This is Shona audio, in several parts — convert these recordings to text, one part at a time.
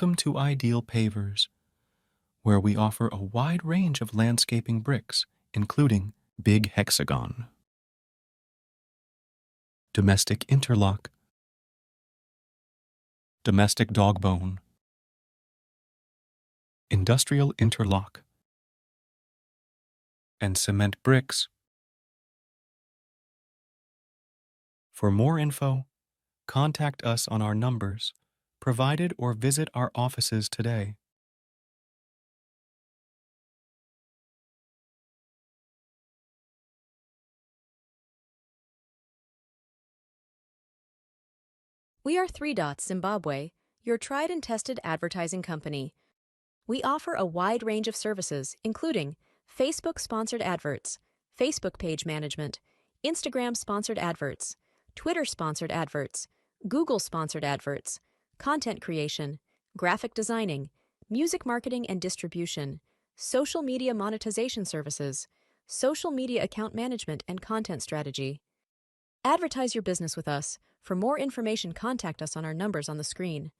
Welcome to Ideal Pavers, where we offer a wide range of landscaping bricks, including Big Hexagon, Domestic Interlock, Domestic Dogbone, Industrial Interlock, and Cement Bricks. For more info, contact us on our numbers provided or visit our offices today. We are 3 Dots Zimbabwe, your tried and tested advertising company. We offer a wide range of services, including Facebook-sponsored adverts, Facebook page management, Instagram-sponsored adverts, Twitter-sponsored adverts, Google-sponsored adverts, content creation, graphic designing, music marketing and distribution, social media monetization services, social media account management and content strategy. Advertise your business with us. For more information, contact us on our numbers on the screen.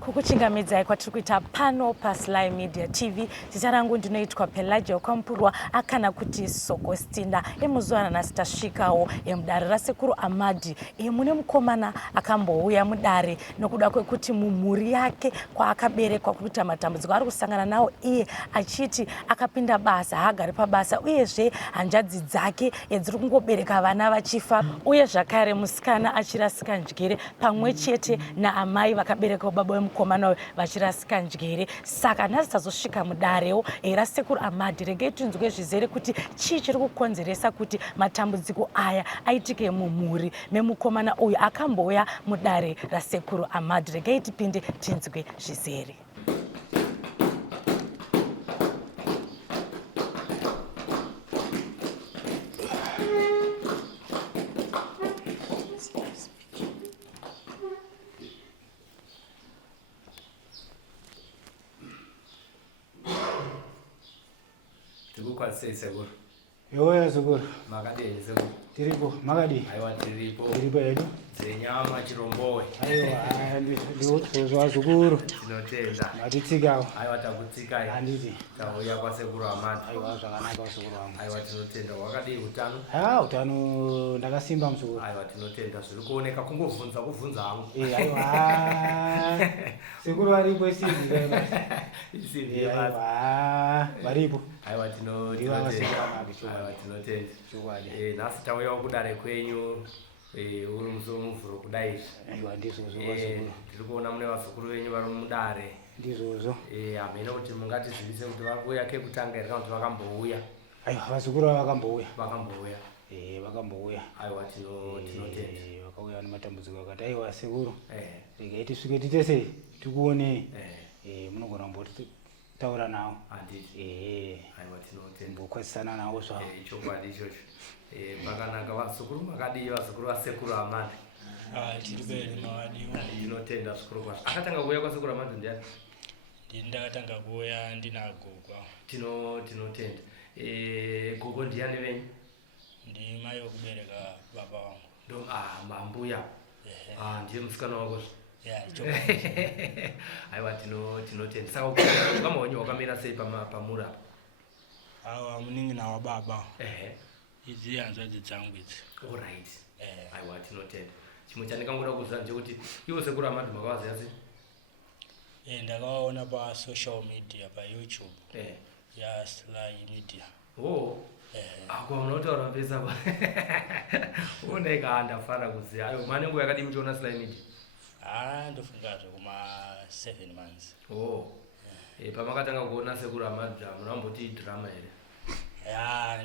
Kukuchingamidzai kwatiri kuita pano paSly Media TV. Zita rangu ndinoitwa Pelagia Kwamupurwa akana kuti Sokostinda. Emuzuva nhasi tasvikawo mudare rasekuru Amadi. Mune mukomana akambouya mudare nokuda kwekuti mumhuri yake kwaakaberekwa kuita matambudziko ari kusangana nawo iye achiti akapinda basa, haagari pabasa, uyezve hanzvadzi dzake dziri kungobereka vana vachifa, uye zvakare musikana achirasika njere pamwe chete naamai vakabereka baba wemukomana uyu vachirasika njere. Saka nhasi tazosvika mudarewo rasekuru Amadi. Regei tinzwe zvizere kuti chii chiri kukonzeresa kuti matambudziko aya aitike mumhuri memukomana uyu akambouya mudare rasekuru Amadi. Regei tipinde tinzwe zvizere. Seguro. Yoya seguro. Makadi seguro. Tiripo, makadi. Aiwa tiripo. Tiripo yedu. Zenyama chirombowe. Aiwa, ndizwa seguro. Tinotenda. Matitsikawo. Aiwa takutsika. Handiti. Tauya kwa seguro Amadi. Aiwa zvakanaka seguro wangu. Aiwa tinotenda. Wakadi utano? Utano ndakasimba msuguru. Aiwa tinotenda. Zviri kuoneka kuvhunza hangu. Aiwa. Seguro varipo isimbi kana. Isimbi. Aiwa. Varipo. Aiwa tinotenda. Aiwa tinotenda. Nhasi tauya kudare kwenyu. Uri muzomuvhuro kudai. Aiwa ndizvozvo seguro. Tiri kuona mune vazukuru venyu vari mudare. Ndizvozvo. Hamena kuti mungatizivise kuti vakuuya kekutanga here kana kuti vakambouya. Aiwa vazukuru vakambouya. Vakambouya. Vakambouya. Aiwa tinotenda. Vakauya nematambudziko akati aiwa sekuru. Regai tisvike titese tikuone. Munogona kumbotaura nawo. Handiti. Aiwa tinotenda. Mbokwazisana nawo zvavo. Chokwadi ichocho. Pakanaka vazukuru makadii vazukuru vasekuru Amadi. Tiri mberi mavadiwa. Tinotenda zvikuru kwazvo. Akatanga kuuya kwasekuru Amadi ndiani? Ndakatanga kuuya ndina gogo. Tinotenda. Gogo ndiani venyu? Ndi mai wokubereka baba wangu. Mambuya. Ndiye musikana wako. Aiwa tinotenda. Saka ukama wenyu wakamira sei pamura? Munin'ina wa baba. Idzi hanzvadzi dzangu idzi. Alright. Aiwa tinotenda. Chimwe chandikangoda kuziva ndechekuti iwo sekuru Amadi makavaziva sei? Ndakawaona pa-social media pa-YouTube. Sly Media. Kwa munotaura pesa pa. Oneka ndafara kuziva. Aiwa mane nguva yakadii muchiona Sly Media? Ndofunga zvekuma 7 months. Pamakatanga kuona sekuru Amadi munamboti drama here?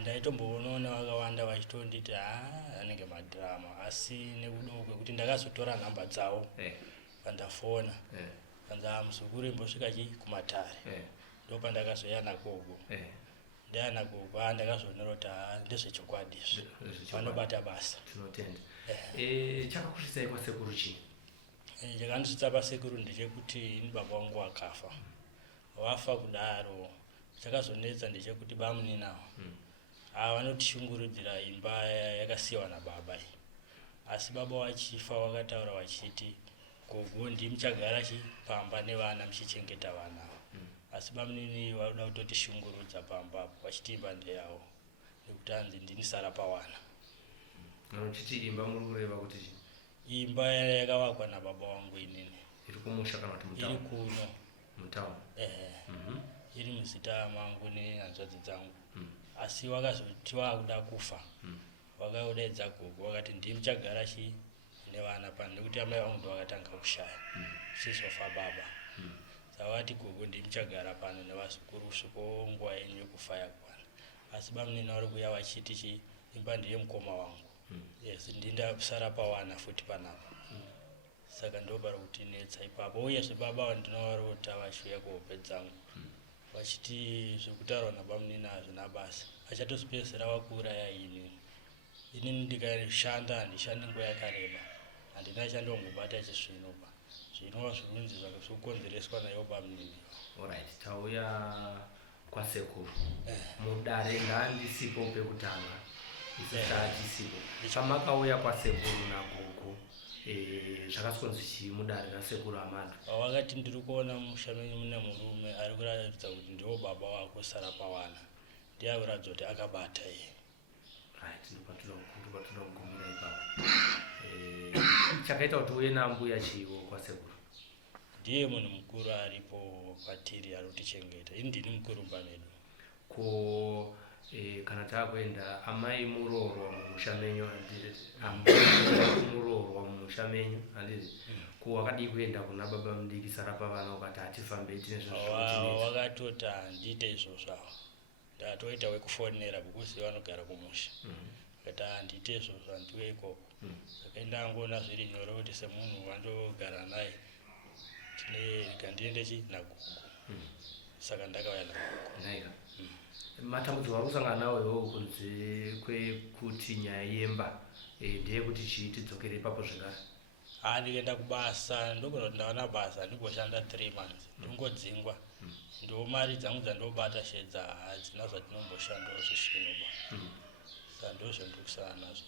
Ndaitomboona vakawanda vachitonditi anenge madhirama, asi nekudo kwekuti ndakazotora nhamba dzavo pandafona panza muzukuru imbosvika kumatare ndopandakazoya nagogo ndiana kuba ndakazonota ndezvechokwadi vanobata basa tinotenda chakakushisai kwasekuru chii? Chakandisvitsa pasekuru ndechekuti ni baba wangu wakafa. Wafa kudaro chakazonetsa ndechekuti bamuninawo vanotishungurudzira imba yakasiyiwa nababa iyi. Asi baba wachifa wakataura wachiti gogo ndimuchagara pamba nevana muchichengeta vana. Asi bamunini vanoda kutotishungurudza pamba vachiti imba ndeyawo nekuti hanzi ndinisara pawana. Chiti imba muri kureva kuti imba yakavakwa nababa wangu inini iri kumusha kana kuti mutauni? Iri kuno mutauni. Iri muzita mangu nehanzvadzi dzangu. Asi wakazoti wakuda kufa wakaudedza gogo wakati ndimuchagara nevana pano nekuti amai vangu ndovakatanga kushaya sizofa baba. Saka gogo ndimuchagara pano nevazukuru kusviko nguva yenyu yekufa yakwana. Asi bamunini vari kuuya vachiti imba ndiye mukoma wangu. Yes, ndindasara pawana futi panapa. Saka ndobara kutinetsa ipapo. Uyezve baba vandinovarota vachiuya kuhope dzangu vachiti zvekutaurwa nabamunini hazvina basa. Achatozopedzisira vakuuraya inini ndikashanda handishandi nguva yakareba. Handina chandongobata chisvinupa. Zvinova zvirunzi zvakazokonzereswa nayo bamunini. Alright, tauya kwasekuru. Mudare ndandisipo pekutanga. Isisatisipo. Pamakauya kwasekuru nagogo zvakasonzi chii mudare rasekuru Amadu? Wakati ndiri kuona musha menyu mune murume ari kuratidza kuti ndiwo baba wako sara pawana. Ndiye akuratidza kuti akabata iye. Right, ndopatinoda kugumira ipapo. Chakaita kuti uye nambuya chiwo kwasekuru? Ndiye munhu mukuru aripo patiri ari kutichengeta. Ini ndini mukuru pamedu. Ko kana takuenda amai murorwa mumusha menyu handiti murorwa mumusha menyu handiti ko wakadi kuenda kuna baba mudiki sara pavana ukati hatifambei tine wakatoti handite izvozvo ndatoita wekufonera because vanogara kumusha akati handite izvozvo handiwe ikoko. Saka ndangoona zviri nyore kuti semunhu wandogara naye gandiende nagogo. Saka ndakauya nagogo. Matambudziko ari kusangana nawo iwowo kunze kwekuti nyaya yemba ndeyekuti chii tidzokere ipapo zvekare? Ndikaenda kubasa ndogona kuti ndawana basa ndingoshanda 3 months ndingodzingwa. Ndo mari dzangu dzandobata shedza hadzina zvatinomboshanda zvisvinuba. Saka ndozvo ndiri kusangana nazvo.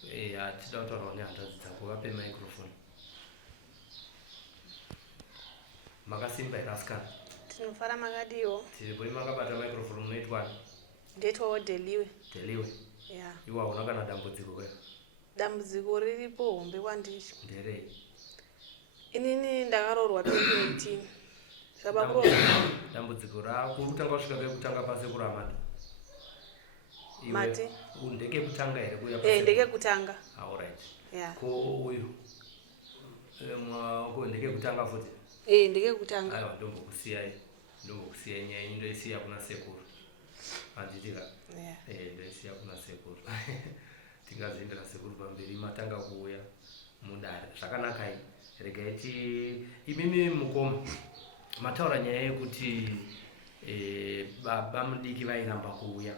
Tida kutaurawo nehanzvadzi dzako, vape microphone. Makasimba here asikana? Tinofara makadiwo. Tiripo makabata microphone munoitwani? Ndoitwawo Deliwe. Deliwe? Yeah. Iwa hauna kana dambudziko kwe? Dambudziko riripo hombe kwandiri. Nderei? Inini ndakaroorwa 2018. Zvabakuro. Dambudziko rako kutanga kusvika pekutanga pasekuru Amadu? Mati? Ndeke kutanga here kuya pasekuru? Ndeke kutanga. Alright. Yeah. Ko uyu? Ko ndeke kutanga futi? Ndeke kutanga. Aiwa, ndombokusiyai nyaya inyi ndoisiya kuna sekuru. Handitika? Yeah. Ndoisiya kuna sekuru. Tingazoendera sekuru pamberi matanga kuuya mudare. Zvakanakai. Regai imimi mukoma. Mataura nyaya yekuti baba mudiki vairamba kuuya.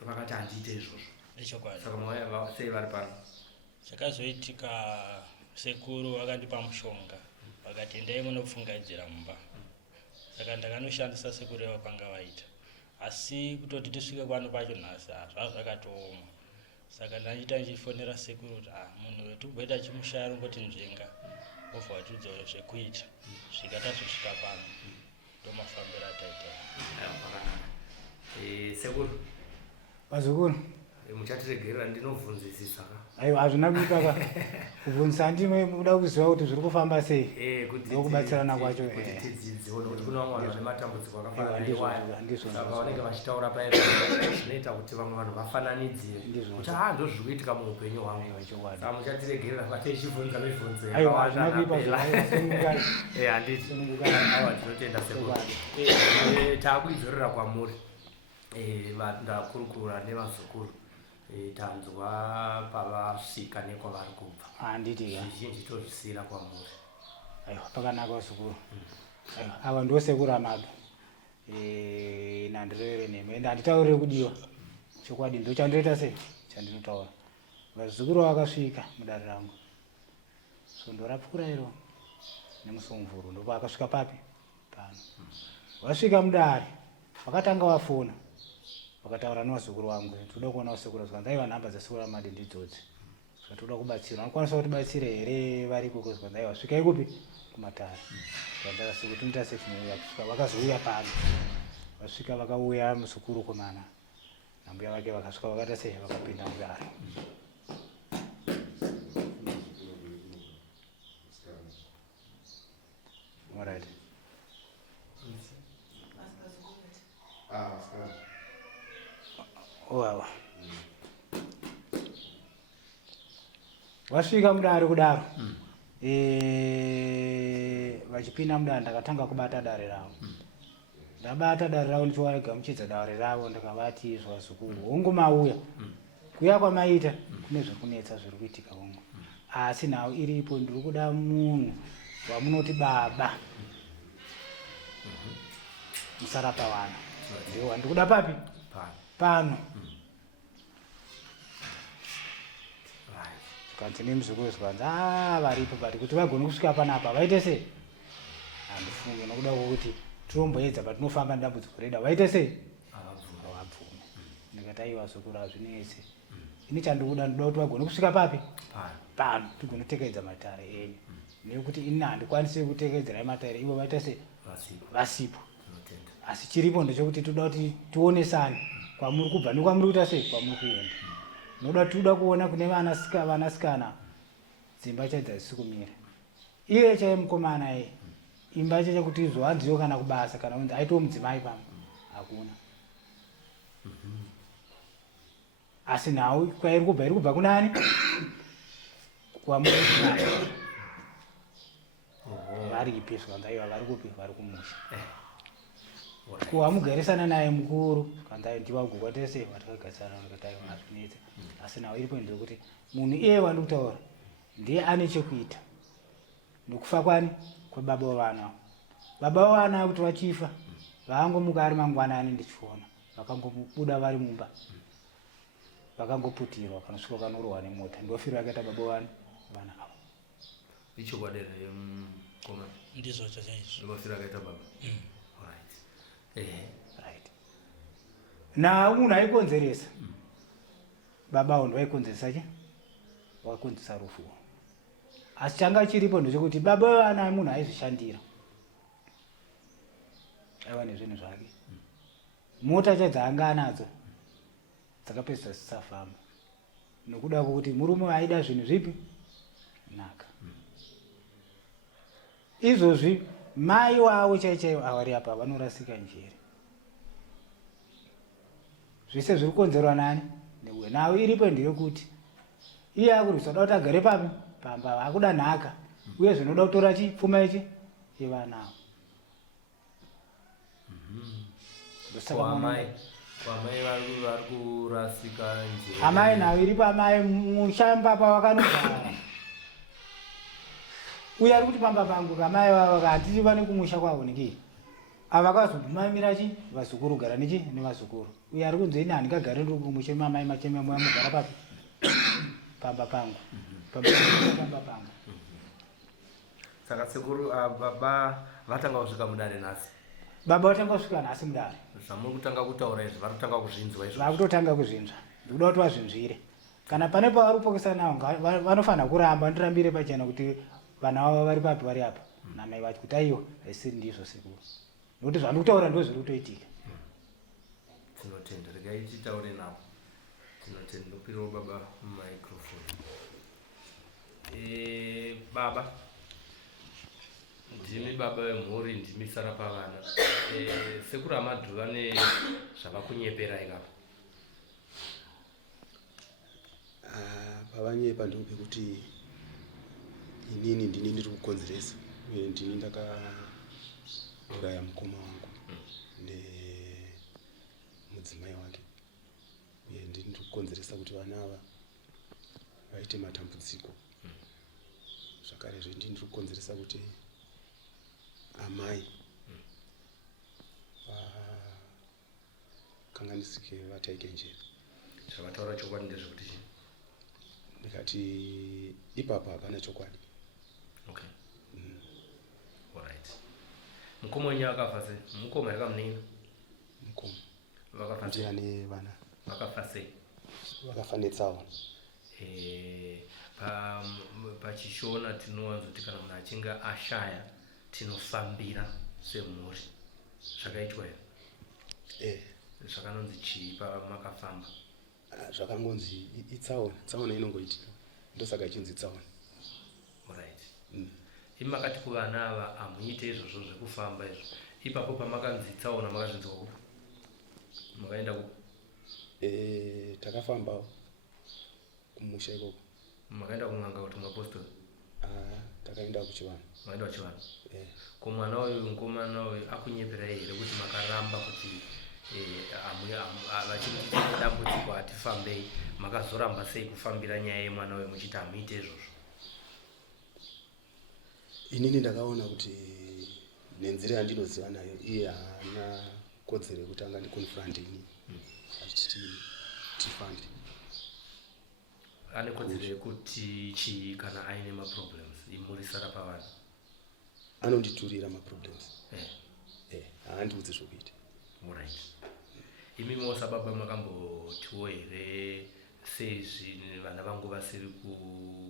Vakati handiite izvozvo. Ndechokwadi. Saka mwaya sei vari pano? Chakazoitika sekuru vakandipa mushonga. Vakati endai munopfungaidzira mumba. Saka ndakanoshandisa sekuru vapanga vaita. Asi kutoti tisvike pano pacho nhasi zvazvakatooma. Saka ndaita ndichifonera sekuru kuti munhu wetu kuboita chimushaya rongoti nzvenga. Obva vatiudza zvekuita. Svika tazosvika pano. Ndomafambiro ataita. Sekuru? Vazukuru? Muchatiregerera ndinovhunzisisa ka? Aiwa, hazvina kuita ka. Kubvunzisa ndime muda kuziva kuti zviri kufamba sei. Ndokubatsirana kwacho. Kuti tidzidzione kuti kuna vamwe vanhu vane matambudziko akafanana neiwayo. Ndizvo. Saka vanenge vachitaura paya zvinoita kuti vamwe vanhu vafananidzire. Kuti ndozviri kuitika muupenyu hwangu. Saka muchatiregerera pateichibvunza mibvunzo aiwa, hazvina kuita handiti. Aiwa, tinotenda sekuru. Taakuidzorera kwamuri. Ndakurukura nevazukuru. Tanzwa pavasvika nekwavari kubva. Handiti ka. Zvizhinji tozvisiyira kwamuri. Aiwa, pakanaka vazukuru. Ava ndo sekuru Amadu. nandirere neme ende handitaurire kudiwa chokwadi ndo chandoita sei chandinotaura vazukuru vakasvika mudare rangu so ndorapfura iro nemusomvuru ndo vakasvika papi pano vasvika mudare vakatanga vafona vakataura nevazukuru vangu toda kuona vasekuru zvanzaiva nhamba dzasekuru amadi ndidzodzi saka toda kubatsira vanokwanisa kutibatsira here varipo kuzvanzaiva svikai kupi kumatare zvandakasi kuti muita setinouya kusvika vakazouya pano vasvika vakauya musukuru komana nambuya vake vakasvika vakaita sei vakapinda mudare alright wawa vasvika mudare kudaro vachipinda mudare ndakatanga kubata dare ravo ndabata dare ravo ndichiwagamuchidza dare ravo ndakavati zvazukuru hongu mauya kuya kwamaita kune zvekunetsa zviri kuitika hongu asi nhau iripo ndiri kuda munhu wamunoti baba musarapa vana ndiwo wandiri kuda papi pano kanzi nemuzukuru zvikanzi varipo bati kuti vagone kusvika panapa vaite sei handifunge nokuda kwokuti tiromboedza patinofamba nedambudziko reda vaite sei havabvume ndikati aiwa zukuru hazvinese ini chandikuda ndoda kuti vagone kusvika papi pano tigone kutekedza matare enyu nekuti ini handikwanisi kutekedzera matare ivo vaite sei vasipo asi chiripo ndechekuti toda kuti tionesane kwamuri kubva nekwamuri kuita sei kwamuri kuenda noda toda kuona kune vanasikana dzimba chaidza zisi kumira iye chaiye mukomana ye imba chacha kuti izohanziyo kana kubasa kana kunzi aitawo mudzimai pamwe hakuna asi nhau kwairi kubva kunani kwamuri varipi zvikanzaiva vari kupi vari kumusha kuwamugarisana naye mukuru kanzai ndivaguka tese vatakagarisana nakataiwa hazvinetsa asi nhau iripo ndekuti munhu iye wandiri kutaura ndiye ane chekuita nekufa kwani kwebaba wavana baba wavana kuti vachifa vaangomuka ari mangwanani ndichiona vakangobuda vari mumba vakangoputirwa kanosvika kanorohwa nemota ndofiro yakaita baba wani vana ava ichokwadera yemukoma ndizvo chachaizvo ndofiro yakaita baba right na munhu aikonzeresa baba vo ndovaikonzeresa chi vakonzeresa rufuwo asi changa chiripo ndechekuti baba vevana munhu aizvishandira aiva nezvinhu zvake mota chadzaanga anadzo dzakapedzisa zisafamba nokuda kwokuti murume aida zvinhu zvipi naka izvozvi mai wavo chaichaivo avari apa vanorasika njere zvise zviri kukonzerwa nani neuye navo iripo ndeyekuti iye akurwisa da kuti agare papi pamba vakuda nhaka uye zvinoda kutora chi pfuma ichi ivanavo kwamai vari kurasika njere amai navo iripo amai mushamba pavakanogara uye ari kuti pamba pangu kamai vava handiti vane kumusha kwavo nekii ava vakazondimamira chi vazukuru gara nechi nevazukuru uye ari kunzi ini handingagari ndiri kumusha mamai machememoya mugara papi pamba pangu pamba pangu saka sekuru baba vatanga kusvika mudare nhasi baba vatanga kusvika nhasi mudare zvamuri kutanga kutaura izvi vari kutanga kuzvinzwa izvo vakutotanga kuzvinzwa ndikuda kuti vazvinzvire kana pane pavari kupokesa navo vanofanira kuramba ndirambire pachena kuti vana vavo vari papi vari apa namai vachi kuti aiwa haisiri ndizvo sekuru nokuti zvandiri kutaura ndo zviri kutoitika tinotenda regai titaure navo tinotenda ndopiriwo baba mumicrofoni baba ndimi baba vemhuri ndimi sara pavana sekuru amadhu vane zvavakunyeperai kapa pavanyepa ndipo pekuti inini ndini ndiri kukonzeresa uye ndini ndakauraya mukoma wangu nemudzimai wake uye ndini ndiri kukonzeresa kuti vana ava vaite matambudziko zvakarezve ndini ndiri kukonzeresa kuti amai kanganisike vataike njere. Zvavataura chokwadi ndezvekuti chii? Ndikati ipapa hapana chokwadi. Okay. Alright. Mukoma wenyu akafa sei? Mukoma here kamunini? Mukoma. Vakafa sei? Ndiani vana? Vakafa sei? Vakafa netsaona. Pachishona tinowanzoti kana munhu achinge ashaya tinofambira semhuri. Zvakaitwa here? Zvakanonzi chii pamakafamba? Zvakangonzi itsaona. Tsaona inongoitika. Ndosaka ichinzi tsaona. Alright. Imakati kuvana ava hamuite izvozvo zvekufamba izvo. Ipapo pamakanzi tsaona makazvidzwa kupi? Makaenda kupi? Takafambawo kumusha ikoko. Makaenda kun'anga kuti muapostori? Takaenda kuchivanhu. Makaenda kuchivanhu? Ko mwana uyu mukomana uyu akunyeperai here kuti makaramba kuti vachiti dambudziko hatifambei, makazoramba sei kufambira nyaya yemwana uyu muchiti hamuite izvozvo? Inini ndakaona kuti nenzira yandinoziva nayo iye haana kodzero yekuti anga ndikonfront ini achiti tifambe. Ane kodzero yekuti chii kana aine maproblems imurisara pavana? Anonditurira maproblems. Haandiudzi zvokuita. Alright. Imi mosababa makambotiwo here sezvi vana vangu vasiri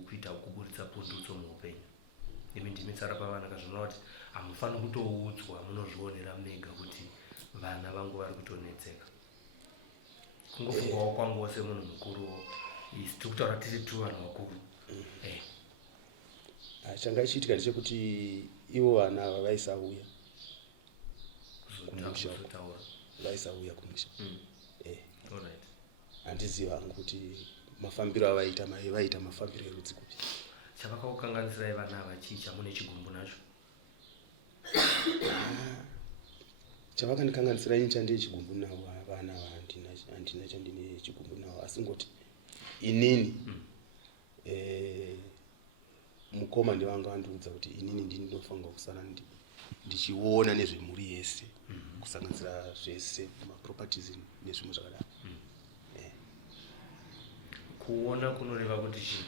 kuita kuburitsa pundutso muupenyu? Imi ndimi tsara pavana kazvinoona kuti hamufaniri kutoudzwa, munozvionera mega kuti vana vangu vari kutonetseka. Kungofungwawo kwanguwo semunhu mukuruwo, isi tiri kutaura tiri tu vanhu vakuru. Changa ichiitika ndechekuti ivo vana ava vaisauya kumusha. Vaisauya kumusha. Alright. Handiziva hangu kuti mafambiro avaita vaita mafambiro erudzi kupi. Chavakakukanganisirai vana ava chii chamune chigumbu nacho? Chavakandikanganisira ini chandine chigumbu navo vana ava handina chandine chigumbu navo, asi ngoti inini mukoma ndivanga vandiudza kuti inini ndini ndinofanirwa kusara ndichiona nezvemhuri yese, kusanganisira zvese maproperties nezvimwe zvakadaro. Kuona kunoreva kuti chii?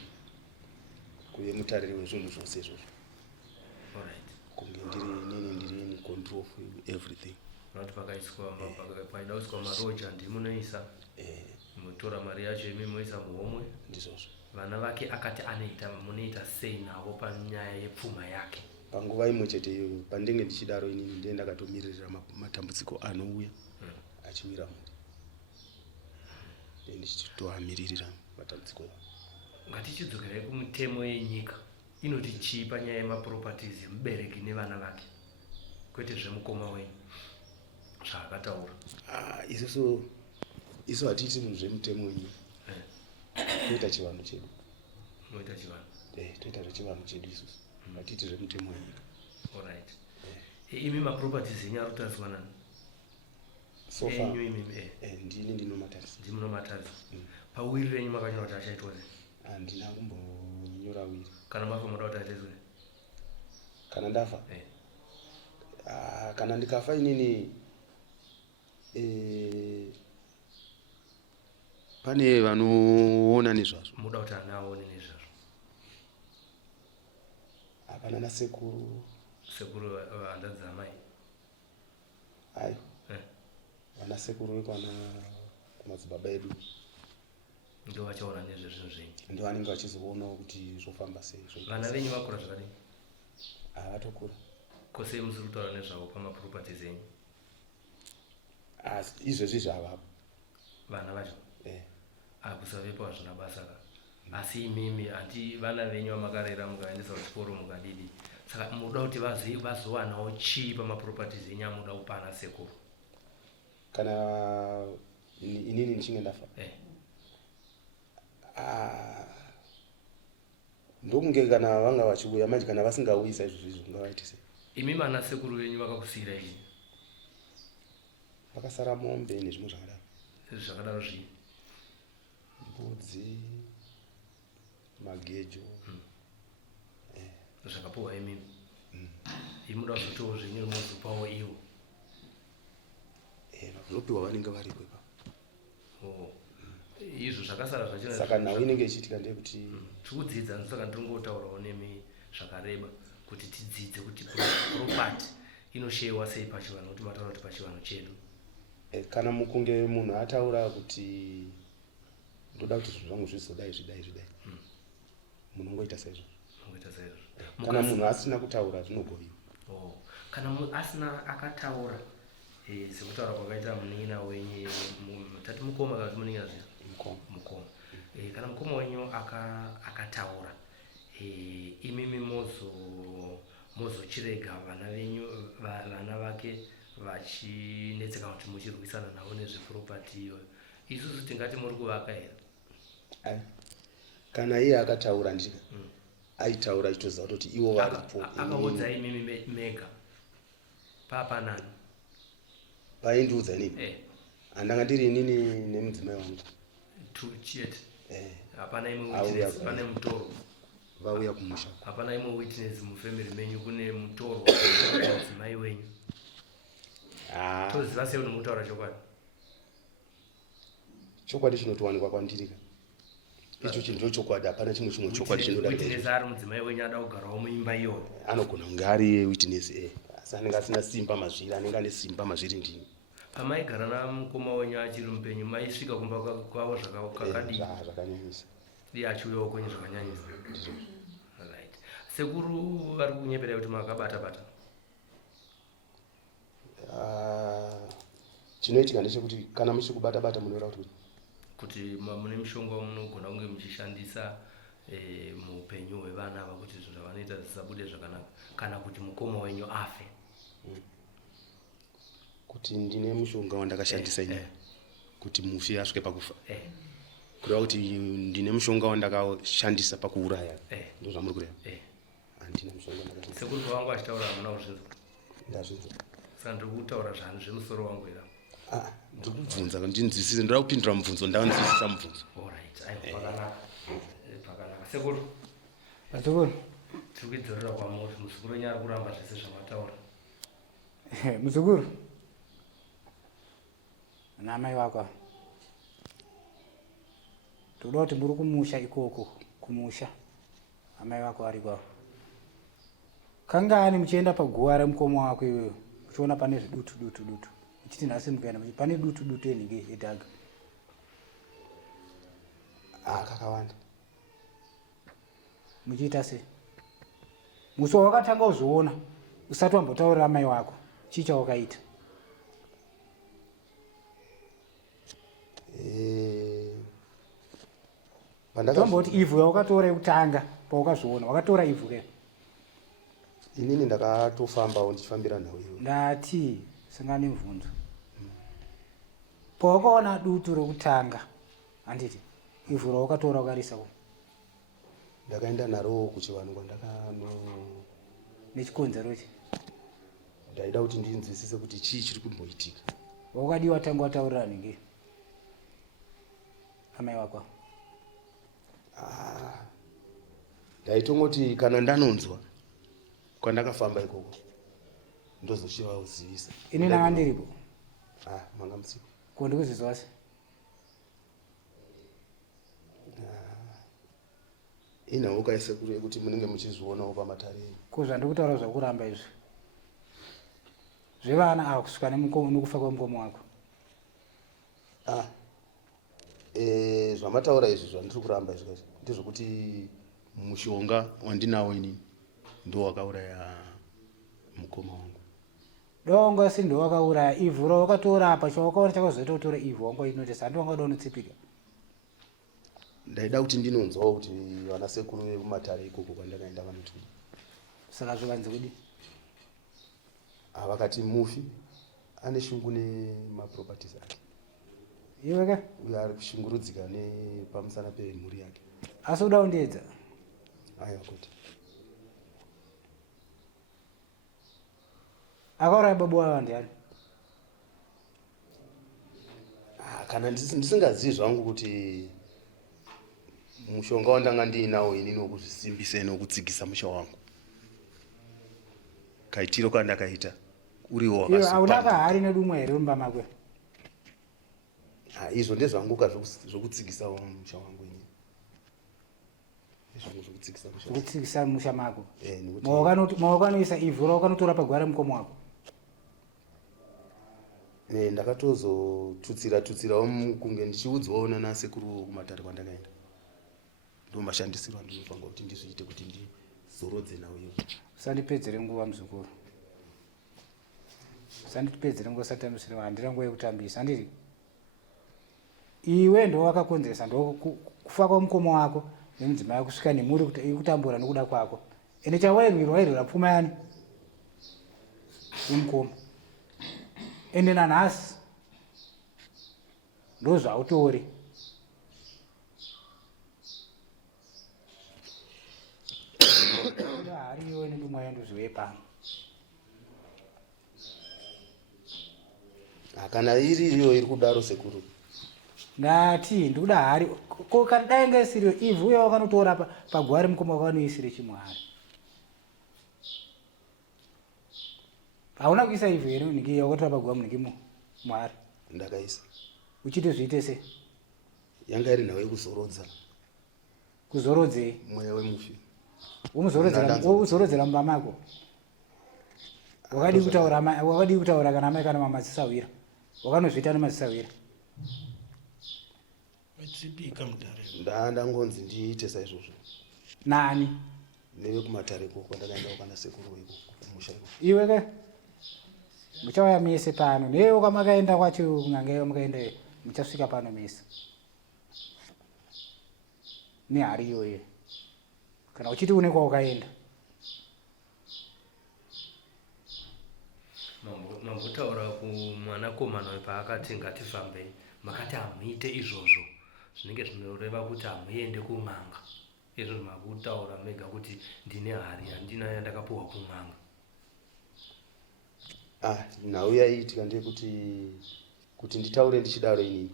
Kuve mutariri wezvinhu zvose izvozvo. Alright. Kunge ndiri in control of everything. Not paida uswa maroja ndimunoisa. Mutora mari yacho imi moisa muhomwe. Ndizvozvo. Vana vake akati anoita munoita sei navo panyaya yepfuma yake? Panguva imwe chete iyoyo pandenge ndichidaro inini ndiye ndakatomirira matambudziko anouya achiwira mhuri. Ndichitoamiririra matambudziko iwayo. Ngatichidzokerai kumutemo yenyika. Inoti chii panyaya yemaproperties mubereki nevana vake, kwete zvemukoma wenyu zvaakataura? Isu hatiiti munhu zvemutemo wenyu. Toita chivanhu chedu. Moita chivanhu? Toita zvechivanhu chedu isusu. Hatiiti zvemutemo wenyika. Alright. Imi maproperties enyu ari kutariswa nani? So far ndini ndinomatarisa. Ndinomatarisa. Pawiri renyu makanyora kuti achaitwa sei? Handina kumbonyora wiri. Kana mafa moda kuti achaitwa? Kana ndafa? Kana ndikafa inini pane vanoona nezvazvo. Muda kuti ana aone nezvazvo? Hapana nasekuru. Sekuru handadzi amai? Ayo. Vana sekuru vekwana kumadzibaba edu ndo vachaona nezvezvinhu zvenyu? Ndo vanenge vachizoonawo kuti zvofamba sei. Vana venyu vakura zvakadini? Vatokura. Kose musiri kutaura nezvavo pamaproperties enyu? Izvezvi zvavapo vana vacho? Akusavepo hazvina basa ka. Asi imimi hati vana venyu vamakarera mukaendesa kuchikoro mukadidi, saka muda kuti vazowanawo chii pamaproperties enyu amuda kupana sekuru? Kana inini nichinge ndafa? Ndokunge kana vanga vachiuya manje, kana vasingauyisa izvozvo ngavaite sei? Imi mana sekuru venyu vakakusiyira izvi? Vakasara mombe nezvimwe zvakadaro. Zvakadaro zvii? Mbudzi, magejo. Zvakapuwa imimi? Imuda kuzotiwo zvenyu rimozopawo iwo? Vanopiwa vanenge varipo ipapo. izvo zvakasara zvachina saka nhau inenge ichiitika ndeyekuti tikudzidza saka ndiringotaurawo nemi zvakareba kuti tidzidze kuti property inosheyiwa sei pachivanhu kuti mataura kuti pachivanhu chedu. kana mukunge munhu ataura kuti ndoda kuti zvinhu zvangu zvizodai zvidai munongoita saizvo. Kana munhu asina kutaura zvinogoyiwa. Kana munhu asina akataura sekutaura kwakaita munin'ina wenyu tati mukoma kana kuti munin'ina zviya mukoma. Kana mukoma wenyu akataura imimi mozochirega vana vake vachinetseka kuti muchirwisana navo nezveproperty iyo, isusu tingati muri kuvaka here? Kana iye akataura ndika aitaura achitoziva kuti ivo varipo. Akaudza imimi mega papanani paindiudza inini handanga ndiri inini nemudzimai wangu chete. Hapana imwe witness, pane mutoro vauya kumusha. Hapana imwe witness mufamily menyu kune mutoro wadzimai wenyu. Toziva sei kuti mutaura chokwadi? Chokwadi chinotowanikwa kwandiri. Icho chinhu ndochokwadi, hapana chimwe chokwadi chinoda. Witness ari mudzimai wenyu ada kugarawo muimba iyoyo. Anogona kunge ari witness asi anenge asina simba mazviri, anenge ane simba mazviri ndini. Pamaigara namukoma wenyu achiri mupenyu maisvika kumba kwavo zvakadii? Zvakanyanyisa. Iye achiuyawo kwenyu zvakanyanyisa. Right. Sekuru vari kunyepera kuti makabata-bata. Chinoitika ndechekuti kana muchiri kubata-bata munoita kuti mune mishonga munogona kunge muchishandisa muupenyu hwevana ava kuti zvinhu zvavanoita zvisabude zvakanaka, kana kuti mukoma wenyu afe. Kuti ndine mushonga wandakashandisa ini kuti mufi asvike pakufa. Kureva kuti ndine mushonga wandakashandisa pakuuraya. Ndo zvamuri kureva? Handina mushonga wandakashandisa. Sekuru vangu achitaura hamuna kuzvinzwa? Ndazvinzwa. Saka ndiri kutaura zvanhu zvemusoro wangu here. Ndiri kubvunza ndinzwisise, ndoda kupindura mubvunzo ndavanzwisisa mubvunzo. Alright, pakanaka. Sekuru. Patukuru. Tiri kuidzorera kwamuri, muzukuru wenyu ari kuramba zvese zvamataura. Muzukuru. Namai wako. Toda kuti muri kumusha ikoko, kumusha. Amai wako ari kwavo. Kangani muchienda paguva remukoma wako iwewe, uchiona pane zvidutu. Uchiti nhasi mukaenda pane dutu enhinge yedhaga. Kakawanda. Muchiita sei? Musi wakatanga uzoona usati wambotaurira amai wako chii chawakaita? Tomboti ivhu yawakatora yekutanga pawakazoona wakatora ivhu rero. Inini ndakatofambawo ndichifambira nhau iwe. Ndati singane mvunzo. Pawakaona dutu rekutanga handiti ivhu rawakatora ukarisa ndakaenda naro kuchivanhu nechikonzero chi ndaida kuti ndinzwisise kuti chii chiri kumboitika. Wakadi watanga wataurira nhinge amai wako? Ndaitongoti kana ndanonzwa kwandakafamba ikoko ndozochiva kuzivisa. Ini nanga ndiripo. Manga musiku. Ko ndikuzvizwa se? Inhawo kaisekuru yekuti munenge muchizvionawo pamatare. Ko zvandikutaura zvakuramba izvi zvevana ava kusvika nekufa kwemukoma wako. Zvamataura izvi zvandiri kuramba izvi ndezvokuti mushonga wandinawo inini ndo wakauraya mukoma wangu. Dongo si ndo wakauraya, ivhu rawakatora apa chawakaona chakazoita kutora ivhu wangu inotesa handi wangada unotsipika. Ndaida kuti ndinonzwawo kuti vana sekuru vekumatare ikoko kwandakaenda vanoti. Saka zvivanze kudi? Vakati mufi ane shungu nemaproperties ake. Iwe ke? Uye ari kushungurudzika pamusana pemhuri yake. Asi uda kundiedza? Aiwa kuti. Akauraya baba wavo ndiani? Kana ndisingazivi zvangu kuti mushonga wandanga ndiinawo inini wokuzvisimbisa nokutsigisa musha wangu, kaitiro kandakaita uriwo wakasupa. Hauna kahari nedumwe here mumba makwe? izvo ndezvanguka zvokutsigisawo musha wangu ini izvo zvokutsigisa musha wangu. Kutsikisa musha mako nekuti mawakanoisa ivhu rawakanotora pagwara mukomo wako. Ndakatozotutsirawo kunge ndichiudzwawo nana sekuru kumatare kwandakaenda. Ndo mashandisiro andinofanira kuti ndizviite kuti ndizorodze nawo iwo. Usandipedzere nguva muzukuru. Usandipedzere nguva satambisire handira nguva yekutambisa ndiri. Iwe ndo wakakonzesa ndo kufa kwamukomo wako nemudzimai kusvika nemhuri kutambura nokuda kwako. Ende chawairwira pfuma yani yemukomo. Ende nanhasi ndo zvautori. Hariyo nedumwa yandozviwe pano. Kana iriyo iri kudaro sekuru. Ndati ndikuda hari ko kana dai ngesiriyo ivhu uye wakanotora pagwari mukoma wakanoisire chimwari. Hauna kuisa ivhu here niki wakatora pagwari muniki mwari. Ndakaisa. Uchiti zviite se? Yanga iri nawo yekuzorodza. Kuzorodzei? Mweya wemufi. Umuzorodzera mumba mako. Wakadi kutaura kana mai kana mama dzisawira. Wakanozviita nemadzisawira. Vachipika mutare. Ndangonzi ndiite saizvozvo. Nani? Neve kumatareko kwandakaenda kana sekuru weko kumusha iko. Iwe ke? Muchauya mese pano. Newe kamakaenda kwacho kunyangeyo mukaenda muchasvika pano mese. Ni hariyo iye. Kana uchiti une kwawakaenda. Mambotaura kumwanakomana paakati ngatifambei makati hamuite izvozvo zvinenge zvinoreva kuti hamuende kun'anga. Izvo makutaura mega kuti ndine hari handina yandakapuhwa kun'anga. Nhau yaiitika ndeyekuti nditaure ndichidaro inini.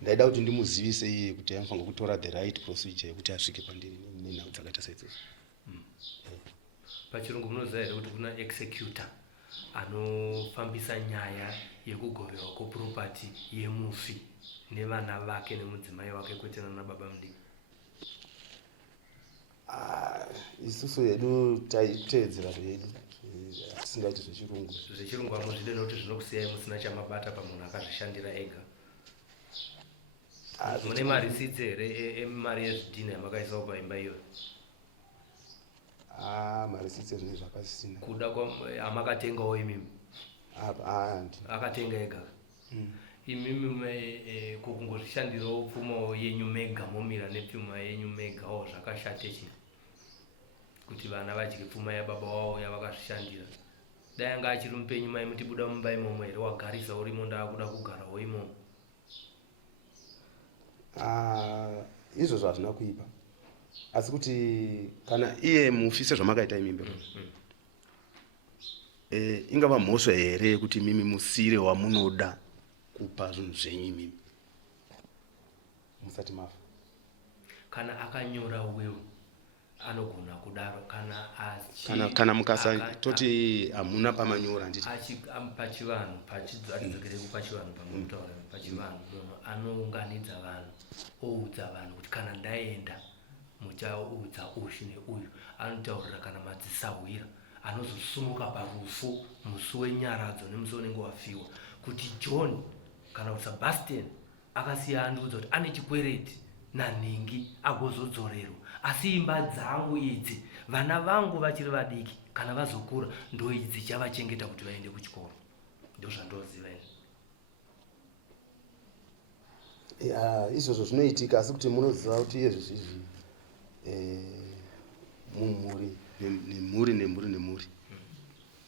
Ndaida kuti ndimuzivise iye kuti anofanira kutora the right procedure yekuti asvike pandiri nenhau dzakaita saidzodzo. Pachirungu munoziva here kuti kuna executor anofambisa nyaya yekugoverwa kwepropati yemufi nevana vake nemudzimai wake kwete nana baba mudiki. Isusu hedu taiteedzera zvedu tisingaiti zvechirungu. Zvechirungu hamuzvide nokuti zvinokusiyai musina chamabata pamunhu akazvishandira ega. Mune marisiti here emari yezvidhina yamakaisawo paimba iyoyo? Marisiti ezvinhu zvakasisina. Kuda amakatengawo imimi? Akatenga ega. Imimi kukungozvishandirawo pfuma yenyu mega momira nepfuma yenyu mega zvakashate chii? Kuti vana vadye pfuma yababa wavo yavakazvishandira. Dai anga achiri mupenyu mai mutibuda mumba imomo here wagarisa urimo ndakuda kugarawo imomo. Izvo zvazvina kuipa. Asi kuti kana iye mufi sezvamakaita imimbe ingava mhosva here kuti mimi musire wamunoda kupa zvinhu zvenyu imimi musati mafa. Kana akanyora will anogona kudaro kana mukasa toti hamuna pamanyora nditi pachivanhu atidzokere kupachivanhu pamutaura pachivanhu munhu anounganidza vanhu oudza vanhu kuti kana ndaenda muchaudza uyu neuyu anotaurira kana madzisawira anozosumuka parufu musi wenyaradzo nemusi unenge wafiwa kuti John kana kuti Sebastian akasiya andiudza kuti ane chikwereti nanhingi agozodzorerwa, asi imba dzangu idzi vana vangu vachiri vadiki kana vazokura ndo idzi chavachengeta kuti vaende kuchikoro. Ndo zvandoziva ini. Izvozvo zvinoitika, asi kuti munoziva kuti izvi zvizvi mumhuri nemhuri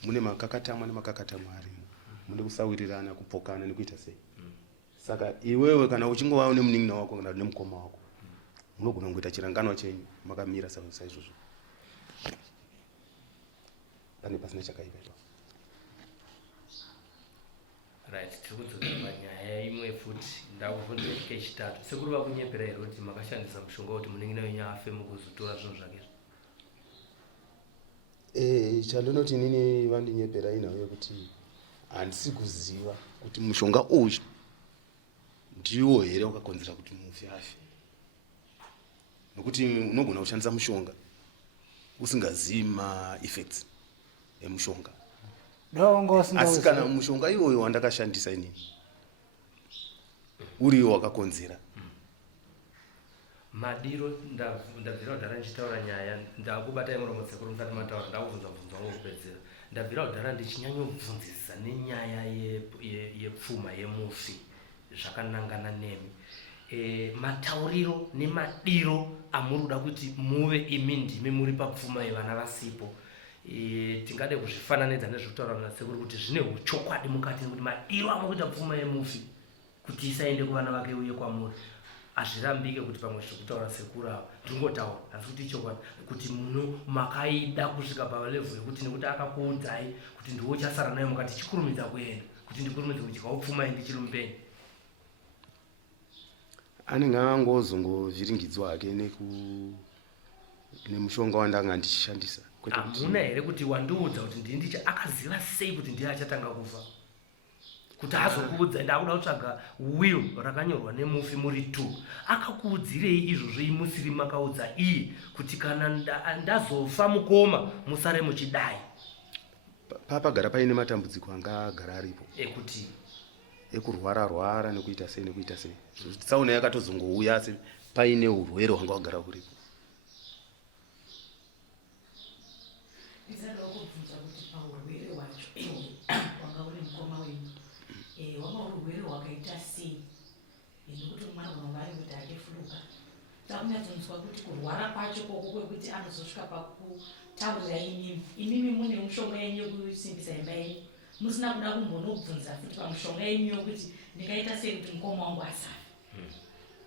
mune makakatamwa nemakakatamwa arimo, mune kusawirirana, kupokana nekuita sei. Saka iwewe kana uchingova nemunin'ina wako kana nemukoma wako munogona kungoita chiranganwa chenyu makamira saizvozvo, pane pasina chakaipa. Right, tiri kudzokera panyaya imwe futi ndakufundira kechitatu. Sekuru vakunyepera here kuti makashandisa mushonga kuti munin'ina wenyu afe mukuzotora zvinhu zvake? Chandinoti inini vandinyepera inhau yekuti handisi kuziva kuti mushonga uyu ndiwo here wakakonzera kuti mufi afe, nokuti unogona kushandisa mushonga usingazivi ma-effects emushonga. Asi kana mushonga iwoyo wandakashandisa inini uriwo wakakonzera madiro ndabvira kudhara ndichitaura nyaya ndakubatai muromo sekuru musati mataura ndakubvunza ngokupedzera ndabvira kudhara ndichinyanyobvunzisa nenyaya yepfuma yemufi zvakanangana nemi matauriro nemadiro amuri kuda kuti muve imi ndimi muri papfuma yevana vasipo. Tingade kuzvifananidza nezvekutaura nasekuru kuti zvine uchokwadi mukati nekuti madiro amuri kuita pfuma yemufi kuti isaende kuvana vake uye kwamuri hazvirambike kuti pamwe zvekutaura sekuru ava ndingotaura asi kuti chokwadi kuti makaida kusvika palevel yekuti nekuti akakuudzai kuti ndiwo uchasara nayo mukati chikurumidza kuenda kuti ndikurumidze kudyawo pfuma ndichiri mupenyu. anenge angozongovhiringidzwa hake nemushonga wandanga ndichishandisa. Hamuna here kuti wandiudza kuti ndii akaziva sei kuti ndiye achatanga kufa kuti azokuudza ndakuda kutsvaga will rakanyorwa nemufi muri 2 akakuudzirei izvozvo imusiri makaudza iye kuti kana ndazofa mukoma musare muchidai. Papagara paine matambudziko anga agara aripo ekuti ekurwara nekuita sei tsaona yakatozongouya asi paine urwere hwanga wagara huripo. Ndizada kubvunza kuti paurwere wacho wanga uri mukoma wenyu wanga uri urwere hwakaita sei nekuti mwana wangu ari kuti achifuluka takunyatsonzwa kuti kurwara kwacho koko kwekuti anozosvika pakutaurira imimi mune mushonga yenyu yekusimbisa imba yenyu musina kuda kumbonobvunza futi pamushonga yenyu yokuti ndingaita sei kuti mukoma wangu asafe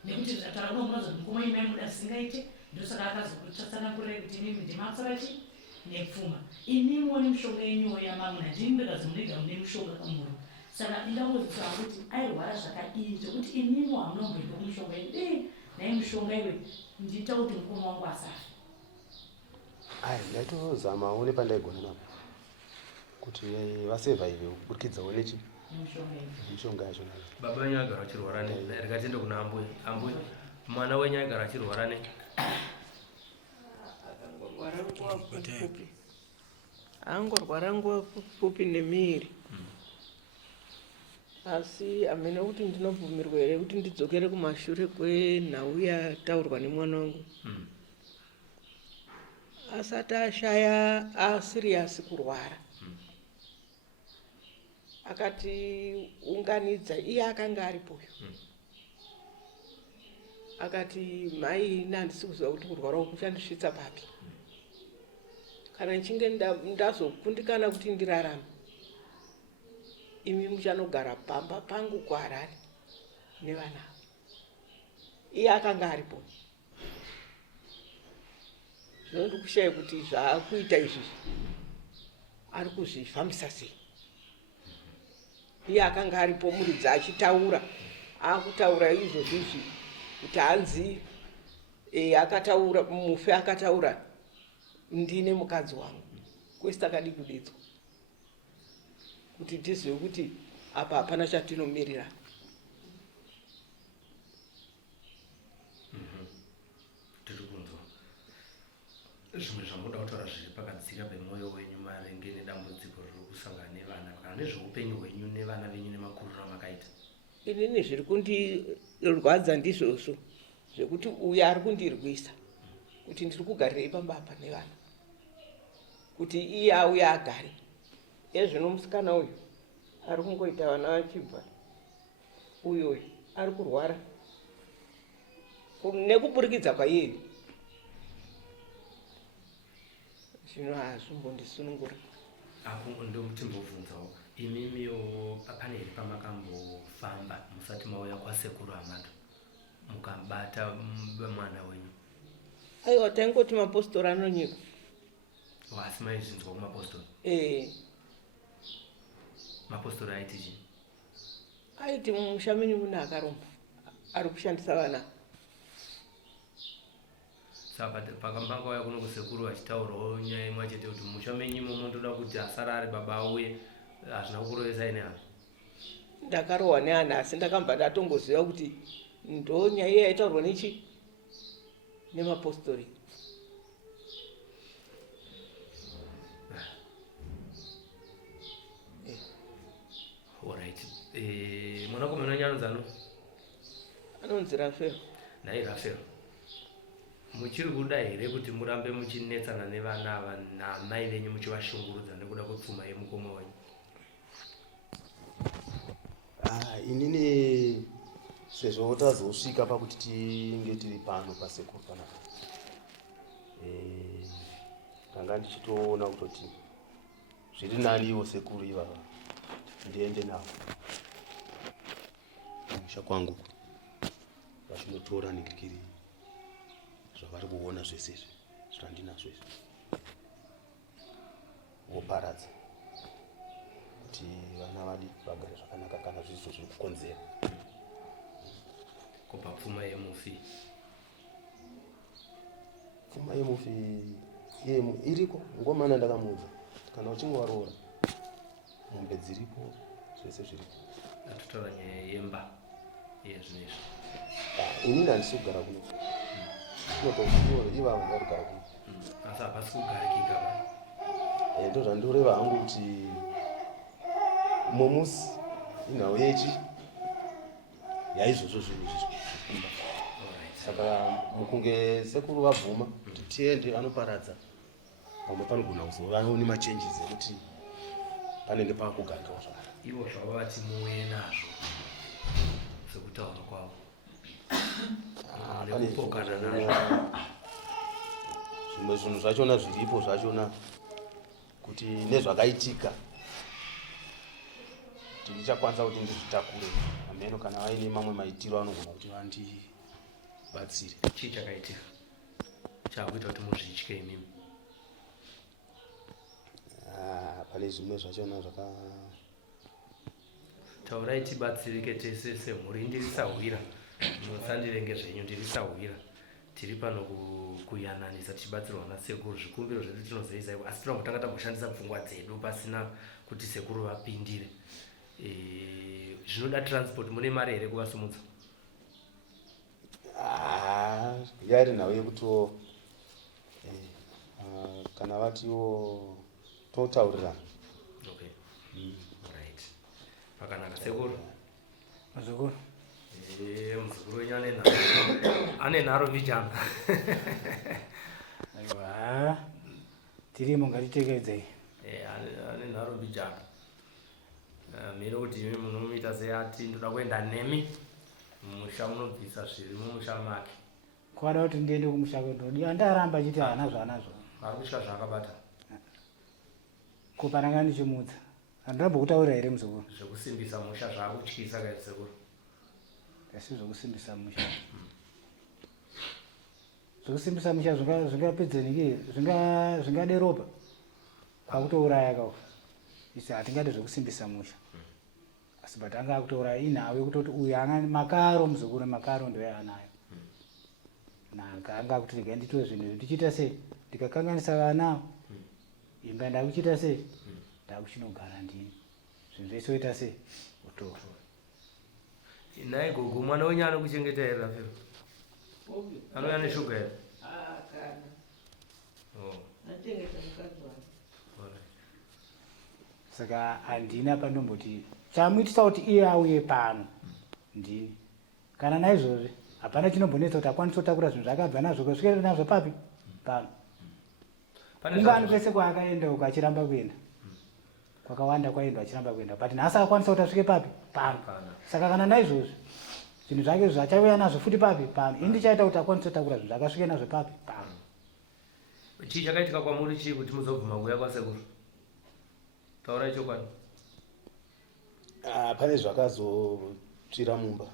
nekuti zvataura kuno munozoti mukoma yenyu maimuda zvisingaite ndosaka akazokutsanangurira kuti imimi ndimakusara chii nepfuma imimi wone mushonga yenyu yamamuna ndimurekazi munega mune mushonga kamuro saka ndingangoziva kuti airwara zvakadii zvekuti imimi hamunomboenda kumushonga yenyu nai mushonga iwe ndiita kuti mukoma wangu asafe. Ndaitozamawo nepandaigona napo kuti vasevhaivhe kuburikidzawo nechi mushonga yacho. Baba wenyu agara achirwara nei? Rikatiende kuna ambuya mwana wenyu agara achirwara nei? Angorwara nguva pfupi nemiri asi hamena kuti ndinobvumirwa here kuti ndidzokere kumashure kwenhau yataurwa nemwana wangu. Asati ashaya asiriyasi kurwara akatiunganidza iye akanga aripoyo akati mai ina handisi kuziva kuti kurwara uku kuchandisvitsa papi kana nchinge ndazokundikana kuti ndirarame imi muchanogara pamba pangu kuHarare nevana. Iye akanga aripo. Zvinondi kushaya kuti zvaakuita izvi ari kuzvifambisa sei. Iye akanga aripo muridzi achitaura akutaura izvozvizvi kuti hanzi akataura mufi akataura ndine mukadzi wangu kwese takadi kudetswa kuti tizive kuti apa hapana chatinomirira. Tiri kunzwa zvimwe zvamuda kutaura zviri pakadzika pemwoyo wenyu maringe nedambudziko riri kusangana nevana kana nezveupenyu hwenyu nevana venyu nemakuriro amakaita. Inini zviri kundirwadza ndizvozvo zvekuti uyo ari kundirwisa kuti ndiri kugarirei pamba apa nevana kuti iye auya agare. Ezvino musikana uyu ari kungoita vana vachibva uyo ari kurwara nekuburikidza kwaiye. Zvino hazvimbondisunungura. Apo ndotimbobvunzawo imimiwo pane here pamakambofamba musati mauya kwasekuru Amado mukabata mwana wenyu? Aiwa taingoti mapostori anonyika. Asi maizvinzwa kumapostori? Mapostori aiti chii? Aiti mushamenyu mune akaromba ari kushandisa vana. Saka pakambanga waya kuno kusekuru achitaurawo nyaya imwe chete kuti mushamenyu imomo ndoda kuti asara ari baba auye hazvina kukurovesai nehazvo. ndakarohwa neana asi ndakamba ndatongoziva kuti ndonyaya iya yaitaurwa nechi nemapostori. Alright. Mwanakomana wenyu anonzi ano? Anonzi Rafeo. Nai Rafeo. Muchiri kuda here kuti murambe muchinetsana nevana ava namai venyu muchivashungurudza nekuda kwepfuma yemukoma wenyu? Inini sezvo tazosvika pakuti tinge tiri pano pasekuru panapa, ndanga ndichitoona kutoti zviri nani ivo sekuru ivava ndiende navo musha kwangu vachinotora nikikiri zvavari kuona zvese zvandinazvo izvi voparadza kuti vana vadi vagare zvakanaka kana zvizo zviri kukonzera. Kubva pfuma yemufi. Pfuma yemufi iriko ngomana ndakamuudza kana uchinge waroora mombe dziripo zvese zviripo. Atotaura nyaya yemba yezvinezvi. Inini handisi kugara kuno ivavo varigara kuno asi hapasi kugarikika. Ndo zvandoreva hangu kuti momusi inhau yechi yaizvozvo zvinhu zvikumba. Saka mukunge sekuru vabvuma kuti tiende anoparadza pamwe panogona kuzova nemachenjisi ekuti panenge pakugarikawo zvakare. Ivo zvavo vati muuye nazvo sekutaura kwavo. Nekupokana nazvo. Zvimwe zvinhu zvachona zviripo zvachona kuti nezvakaitika kuti ndichakwanisa kuti ndizvitakure ameno kana vaine mamwe maitiro anogona kuti vandibatsire. Chii chakaitika chakuita kuti muzvitye imimi? Pane zvimwe zvachona taurai tibatsirike tese semhuri. Ndirisahwira musandirenge zvenyu, ndirisahwira. Tiri pano kuyananisa tichibatsirwa nasekuru. Zvikumbiro zvedu tinozoisa ivo, asi tinongotanga tagoshandisa pfungwa dzedu pasina kuti sekuru vapindire. Zvinoda transport, mune mari here kuvasumudza? yairi nhau yekutiwo kana vatiwo totaurirana. Okay. Right. Pakanaka sekuru. Mazukuru. Muzukuru wenyu ane nharo vijana. Aiwa. Tirimo ngatitekedzei. Ane nharo vijana. Miro kuti imi munomuita seati ndoda kuenda nemi musha munobvisa zviri mumusha make. Kwada kuti ndiende kumusha kwedu. Andaramba achiti hanazvo hanazvo. Ari kusvika zvaakabata. Kupananga ndichimudza. Handamba kutaura here muzukuru? Zvekusimbisa musha zvaakutyisa kaiti sekuru. Asi zvokusimbisa musha. Zvokusimbisa musha zvingapedzeniki zvingade ropa. Kwakutouraya kawo. Isi hatingade zvokusimbisa musha. Asi but anga akutouraya inhau yekutoti uyu anga makaro muzukuru, makaro ndiye anayo. Naka anga akuti regai nditore zvinhu ndichiita sei? Ndikakanganisa vana imba ndakuchita sei? Ndakuchinogara ndini. Zvinhu zvese oita sei? Utora. Naye gogo mwana wenyu anokuchengeta here Rafeo? Anouya neshuga here? Kana. Oh. Nachengeta mukadzi wangu. Saka handina pandomboti chamuitisa kuti iye auye pano ndini. Kana naizvozvi hapana chinombonetsa kuti akwanise kutakura zvinhu zvakabva nazvo kusvikira nazvo papi pano. Ungani kwese kwaakaenda uko achiramba kuenda. Kwakawanda kwaenda achiramba kuenda. But nhasi akwanisa kuti asvike papi pano. Saka kana naizvozvi zvinhu zvake zvachauya nazvo futi papi pano. Ini ndichaita kuti akwanise kutakura zvinhu zvakasvike nazvo papi pano. Chii chakaitika kwamuri chii kuti muzobvuma kuuya kwasekuru? Taurai chokwadi. Pane zvakazotsvira mumba,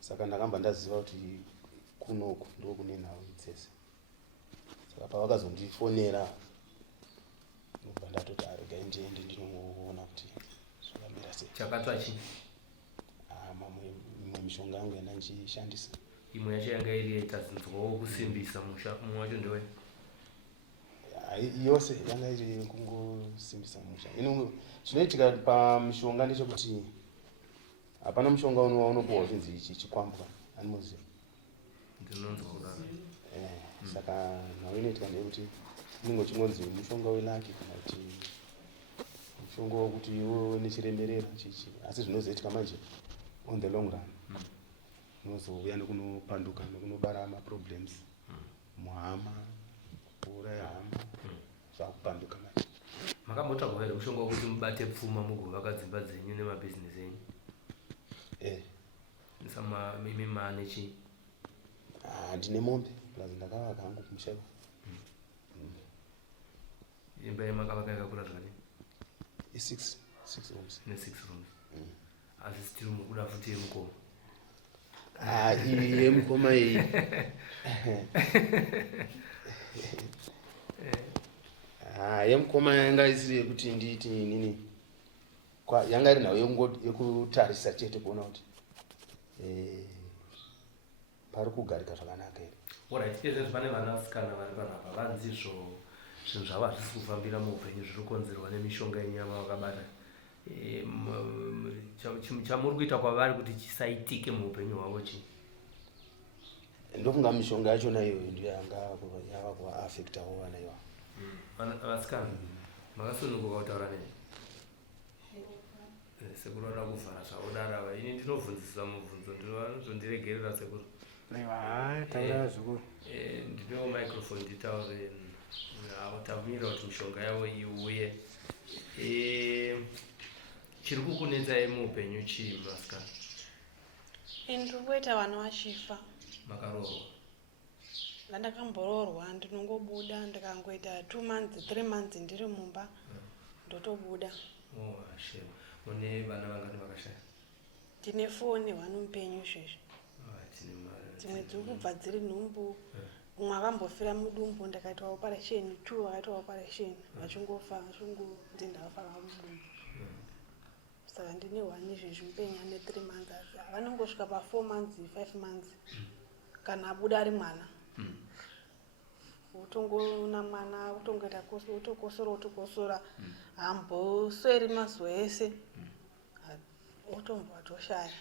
saka ndakamba ndaziva kuti kunoku ndo kune nhau dzese. Saka pavakazondifonera ndobva ndatoti regai ndiende ndinoona kuti zvakamira sei. Chakatsva chii? Imwe mishonga yangu yanga ndichishandisa. Imwe yacho yanga iri yaita zinzwawo kusimbisa musha. Mumwe wacho ndewe? yose yanga iri kungosimbisa musha ino chinoitika pamushonga ndechekuti hapana mushonga unopuwa uchinzi ichi chikwambwa anoziva ndinonzwa kudaro saka nhau inoitika ndeyekuti inenge uchingonzi mushonga welaki kana kuti mushonga wekuti iwe nechiremerera chichi asi zvinozoitika manje on the long run unozouya nekunopanduka nekunobara maproblems muhama kuuraya hama zvakupanduka manje. Makambotsvagwa here mushonga wekuti mubate pfuma mugovaka dzimba dzenyu nemabhizinesi enyu? Mimi mane chii? Ndine mombe plus ndakavaka hangu kumushaiko. Imba yemakavaka yakakura zvakadini? I6 rooms. Ne 6 rooms. Asi still mukuda futi yemukoma? Iyi yemukoma iyi. Yemukoma yanga isiri yekuti nditi nini yanga iri nayo yekutarisa chete kuona kuti pari kugarika zvakanaka here. Alright, izvezvi pane vanasikana vari panapa vanzi zvinhu zvavo hazvisi kufambira muupenyu zviri kukonzerwa nemishonga yenyama vakabata. Chamuri kuita kwavari kuti chisaitike muupenyu hwavo chii? Ndofunga mishonga yachona iyoyo ndiyo yava kuvaafektawo vana ivavo. Vasikana makasununguka kutaura neni? Sekuru vada kuvhara zvavo darava. Ini ndinovhunzisa mubvunzo ndinozondiregerera sekuru. Taura zvikuru. Ndinewo microphone nditaure. Tavumira kuti mishonga yavo iuye. Chiri kukunetsai muupenyu chii vasikana? Ndiri kuita vana vachifa. Makaroorwa? Ndakamboroorwa ndinongobuda ndikangoita 2 months 3 months ndiri mumba ndotobuda. She mune vana vangani vakashaya? Ndine 4 nevana mupenyu izvezvi. Dzimwe dziri kubva dziri nhumbu. Umwe akambofira mudumbu ndakaitwa operation 2 vakaitwa operation vachingofa vachingonzi ndakafa mudumbu. Saka ndine 1 izvezvi mupenyu ane 3 months asi vanongosvika pa4 months 5 months kana abuda ari mwana. Utongona mwana utongoita utokosora hambosweri mazuva ese utombwa toshaya.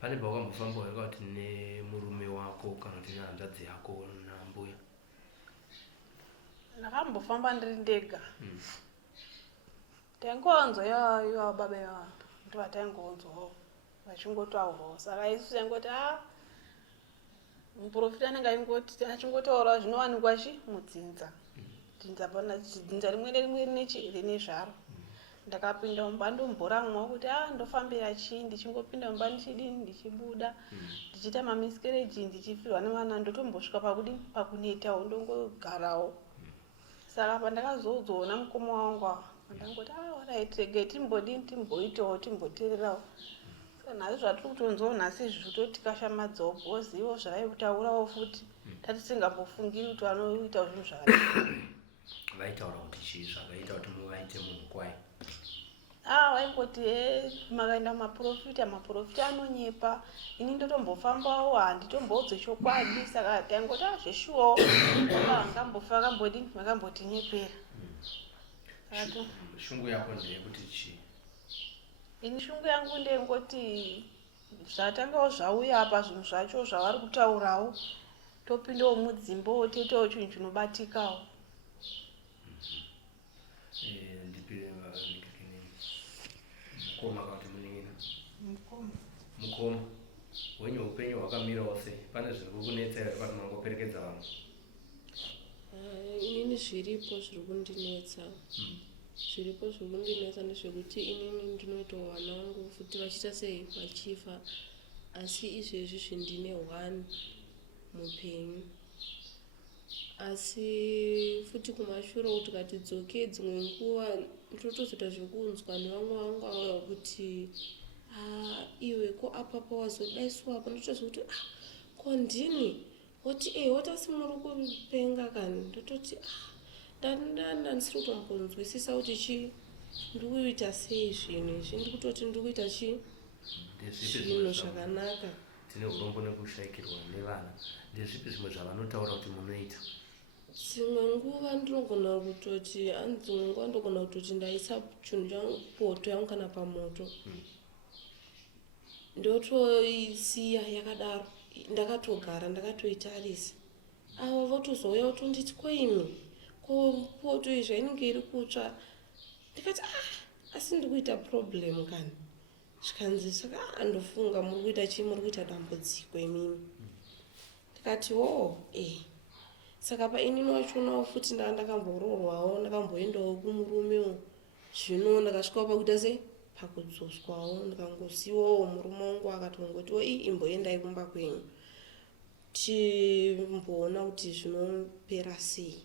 Pane pakambofamba here kuti nemurume wako kana kuti nehanzvadzi yako nambuya? Ndakambofamba ndiri ndega. Taingonzwa iva baba vanhu ndovataingonzwawo vachingotaurawo saka isu taingoti muprofita anenge achingotaura zvinowanikwa mudzinza. Dzinza rimwe nerimwe rine zvaro. Ndakapinda mumba ndomboramwawo kuti ndofambira chii ndichingopinda mumba ndichidini ndichibuda ndichiita mamisikereji ndichifirwa nevana ndotombosvika pakunetawo ndongogarawo. Saka pandakazozoona mukoma wangu ndangoti alright regai timbodini timboitawo timboteererawo. Nhasi zvatiri kutonzwawo nhasi izvi totikashamadzawo bhozi ivo zvavaitaurawo futi tatisingambofungiri kuti vanoita zvinhu zvakadii. Vaitaura kuti chii zvakaita kuti muvaite munhu kwai? Vaingoti makaenda maprofita anonyepa. Ini ndotombofambawo handitomboudze chokwadi saka taingoti zveshuwawo vangambofa vakambodini vakambotinyepera. Shungu yako ndeyekuti chii? Ini shungu yangu ndeyekuti zvatangawo zvauya apa zvinhu zvacho zvavari kutaurawo topindawo mudzimbawo toitawo chinhu chinobatikawo. Mukoma kana kuti muningina? Mukoma wenyu upenyu hwakamirawo sei? Pane zviri kukunetsa here kuti mangoperekedza vanhu? Inini zviripo zviri kundinetsa. Zviripo zviri kundinetsa ndezvekuti inini ndinoita vana vangu futi vachiita sei vachifa asi izvezvi zvindine 1 mupenyu. Asi futi kumashure kuti tikatidzoke dzimwe nguva totozoita zvekunzwa nevamwe vangu ava kuti iwe ko apa pawazodaiswa apa ndotozokuti ko ndini woti watasi muri kupenga kani ndototi ndandisiri kutombonzwisisa kuti chii ndiri kuita sei zvinhu izvi ndiri kutoti ndiri kuita chii zvinhu zvakanaka. Tine urombo nekushayikirwa nevana. Ndezvipi zvimwe zvavanotaura kuti munoita? dzimwe nguva ndinogona kutoti dzimwe nguva ndogona kutoti ndaisa chinhu changu poto yangu kana pamoto ndotoisiya yakadaro ndakatogara ndakatoitarisa ava votozouya votonditi koimi ko poto izvo inenge iri kutsva ndikati asi ndiri kuita problem kani zvikanzi saka ndofunga muri kuita chii muri kuita dambudziko imimi ndikati saka painini wachonawo futi ndakamboroorwawo ndakamboendawo kumurumewo zvino ndakasvikawo pakuita sei pakudzoswawo ndikangosiwawo murume wangu akatongotiwo imboendai kumba kwenyu timboona kuti zvinopera sei.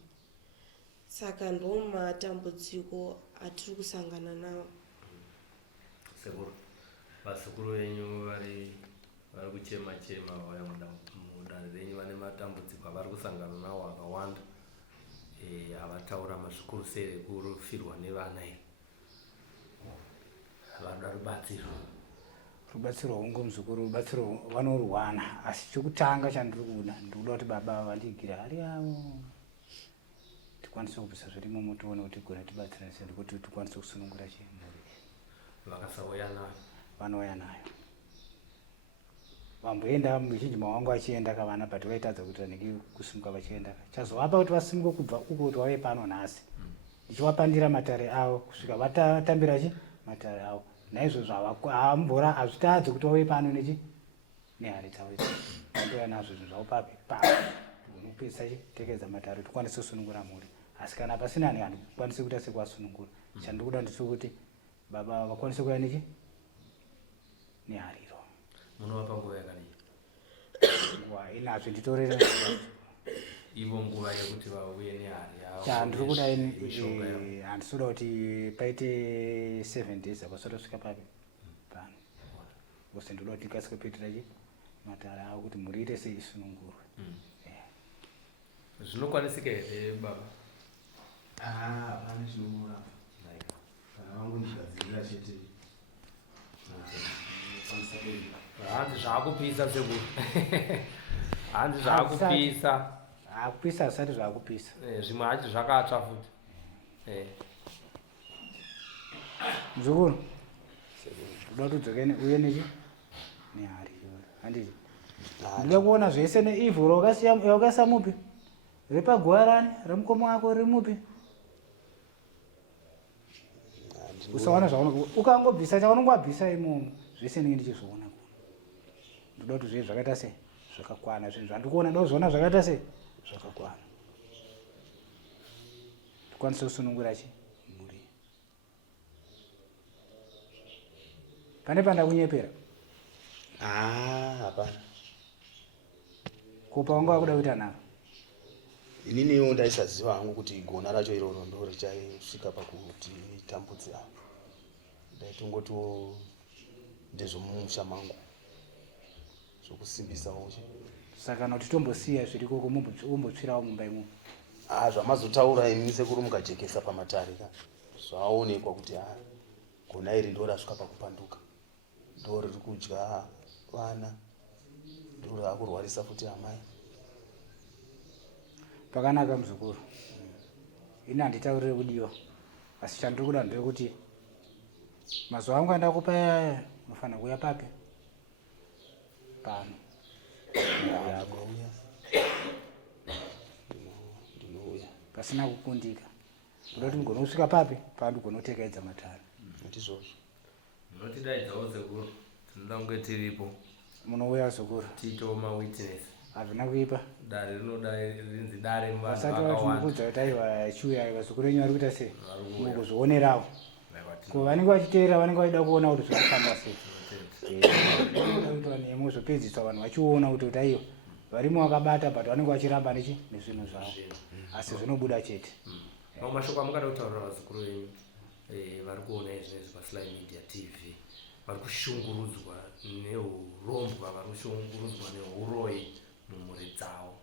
Saka ndo matambudziko atiri kusangana nawo. Sekuru vasukuru venyu vari kuchema vaya mudare renyu vane matambudziko avari kusangana nawo akawanda avataura mazvikuru sei rekurufirwa nevana iri vanoda rubatsiro hongu muzukuru rubatsiro vanorwana asi chokutanga chandiri kuda ndikuda kuti baba vandigire hari yavo tikwanise kubvisa zvirimo motoona kuti gona tibatsira sei kuti tikwanise kusunungura chimhuri vakasauya nayo vanouya nayo vamboenda muchinjima wangu achienda kavana but vaitadza kuita nekusimuka vachienda chazovapa kuti vasimuke kubva uko kuti vave pano nhasi ndichivapandira matare avo kusvika vatambira matare avo naizvozvo havambora hazvitadzi kuti vave pano nehari dzavo vandoya nazvo zvinhu zvavo papi unopedzisa tekedza matare tikwanise kusunungura mhuri asi kana pasina ani handikwanise kuita sekuvasunungura chandiri kuda ndisi kuti baba vakwanise kuya nehariro munovapa nguva yakadii nguva inazvo nditorere ivo nguva yekuti vauye nehari yavo chandiri kuda handisoda kuti paite 7 days apasotosvika papi pano ose ndoda kuti ikasike kuitira matare avo kuti mhuri ite sei isunungurwe zvinokwanisika here baba? Hapana chinomura kana vangu ndigadzirira chete hanzi zvakupisa sekuru hanzi zvakupisa hakupisa hasati zvakupisa zvimwe hachi zvakatsva futi muzukuru ndoda kuti udzokene uye nehari handiti ndida kuona zvese neivhu rakaisa mupi repaguarani remukoma wako riri mupi usaona zvaunenge ukangobvisa chaunongobvisa imomo zvese ndinge ndichizviona ndoda kuti zvive zvakaita sei zvakakwana zvinhu zvandikuona ndoda kuzviona zvakaita sei zvakakwana tikwanise kusunungura mhuri pane pandakunyepera hapana kupa wanga wakuda kuita naro ininiwo ndaisaziva hangu kuti gona racho iroro ndo richaisvika pakuti tambudzi avo ndaitongotiwo ndezvomumusha mangu zvokusimbisawo saka kuti tombosiya zviri koko umbotsvirawo mumba imomo zvamazotaura imi sekuru mukajekesa pamatare ka zvaonekwa kuti gona iri ndo rasvika pakupanduka ndo riri kudya vana ndo raakurwarisa futi amai pakanaka muzukuru ini handitaurire kudiwa asi chandiri kuda ndekuti mazuva angu andakupa yaya unofanira kuuya papi pano ndinouya pasina kukundika kuda kuti mugona kusvika papi pandigona kutekedza matare ndizvozvo munotidaidzawo sekuru tinoda kunge tiripo munouya zukuru tiitewo mawitness hazvina kuipa dare rinzi dare vasati vatinokudza kuti aiwa chiuya vazukuru venyu vari kuita sei mukuzvionerawo ko vanenge vachiteera vanenge vachida kuona kuti zvinofamba sei kuitwa nemo zvopedziswa vanhu vachiona kuti aiwa varimo vakabata but vanenge vachiramba nezvinhu zvavo asi zvinobuda chete mamwe mashoko amungada kutaurira vazukuru venyu vari kuona izvezvi paSly Media TV vari kushungurudzwa neurombwa vari kushungurudzwa neuroyi mumhuri dzavo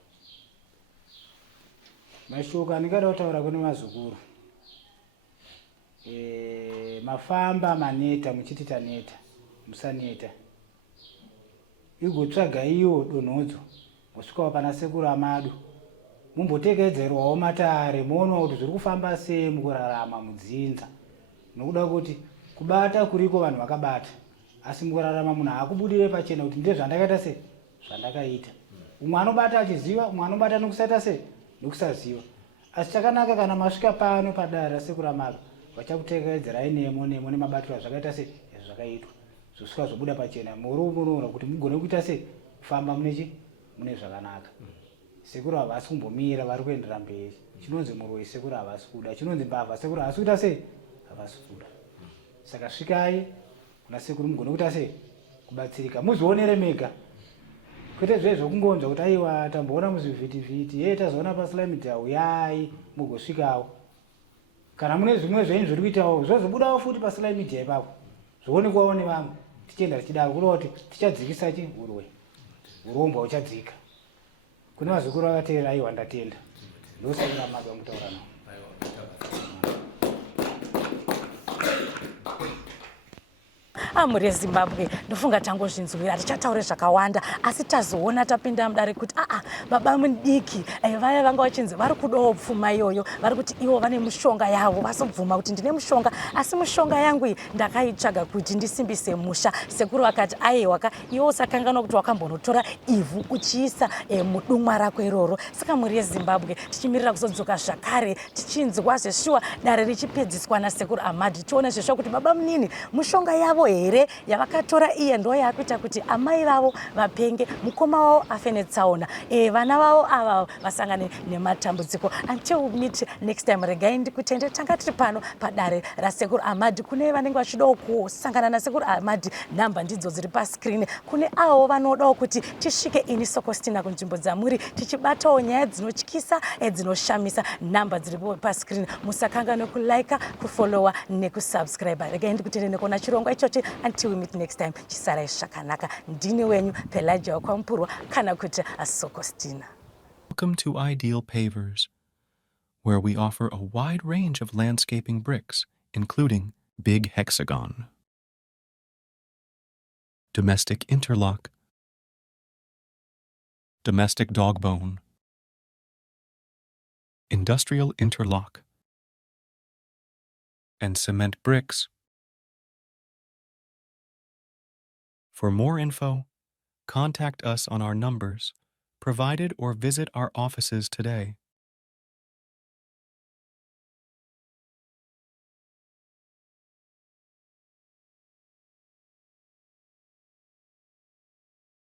mashoko andingada kutaura kune mazukuru mafamba maneta muchiti taneta musaneta igotsvaga iyo donhodzo mosvikawo pana sekuru amadu mumbotekedzerwawo matare muonewa kuti zviri kufamba sei mukurarama mudzinza. Nokuda kuti kubata kuriko vanhu vakabata, asi mukurarama munhu haakubudire pachena kuti ndezvandakaita sei zvandakaita. Umwe anobata achiziva, umwe anobata nokusaita sei nokusaziva. Asi chakanaka kana masvika pano padare rasekuru amaka vachakutekedzerai nemo nemabatiro azvakaita sei ezvakaitwa, zvosvika zvobuda pachena muri munoona kuti mugone kuita sei kufamba mune zvakanaka. Sekuru havasi kumbomira, vari kuendera mberi. Chinonzi muroi sekuru havasi kuda, chinonzi mbavha sekuru havasi kuita sei havasi kuda. Saka svikai kuna sekuru mugone kuita sei kubatsirika, muzvionere mega, kwete zvezvo kungonzwa kuti aiwa tamboona muzvivhitivhiti tazoona paSlai Media uyai mugosvikawo. Kana mune zvimwe zvenyu zviri kuitawo zvozobudawo futi paSlai Media ipapo zvoonekwawo nevamwe. Tichienda tichidaro kureva kuti tichadzikisa urombo huchadzika. Kune vazukuru vakateerera aiwa ndatenda. Ndosekuru amaka mutaura nawo. Amuri yeZimbabwe ndofunga tangozvinzwira tichataure zvakawanda asi tazoona tapinda mudare kuti baba mudiki vaya vanga vachinzi vari kudawo pfuma iyoyo, vari kuti ivo vane mushonga yavo vasabvuma kuti ndine mushonga asi mushonga yangu iyi ndakaitsvaga kuti ndisimbise musha. Sekuru vakati aiwaka iwo usakanganwa kuti wakambonotora ivhu uchiisa mudumwa rako iroro. Saka muri yeZimbabwe tichimirira kuzodzoka zvakare tichinzwa zveshuwa dare richipedziswa nasekuru Ahmad, tione zveshuwa kuti baba munini mushonga yavo here yavakatora iye ndo yakuita kuti amai vavo vapenge, mukoma wavo afe netsaona, vana vavo ava vasangane nematambudziko. Until we meet next time, regai ndikutende tanga tiri pano padare rasekuru Ahmad. Kune vanenge vachidawo kusangana nasekuru Ahmad, nhamba ndidzo dziri pascreen. Kune avo vanodawo kuti tisvike ini Sokostina kunzvimbo dzamuri tichibatawo nyaya dzinotyisa dzinoshamisa, nhamba dziripo pascreen. Musakanganwe kulike, kufollowa nekusubscribe. Regai ndikutende nekuona chirongwa ichochi. Until we meet next time, chisarai zvakanaka. Ndini wenyu Pelagia Wakwamupurwa kana kuti Sokostina. Welcome to Ideal Pavers, where we offer a wide range of landscaping bricks, including Big Hexagon, Domestic Interlock, Domestic Dogbone, Industrial Interlock, and Cement Bricks. For more info, contact us on our numbers provided or visit our offices today.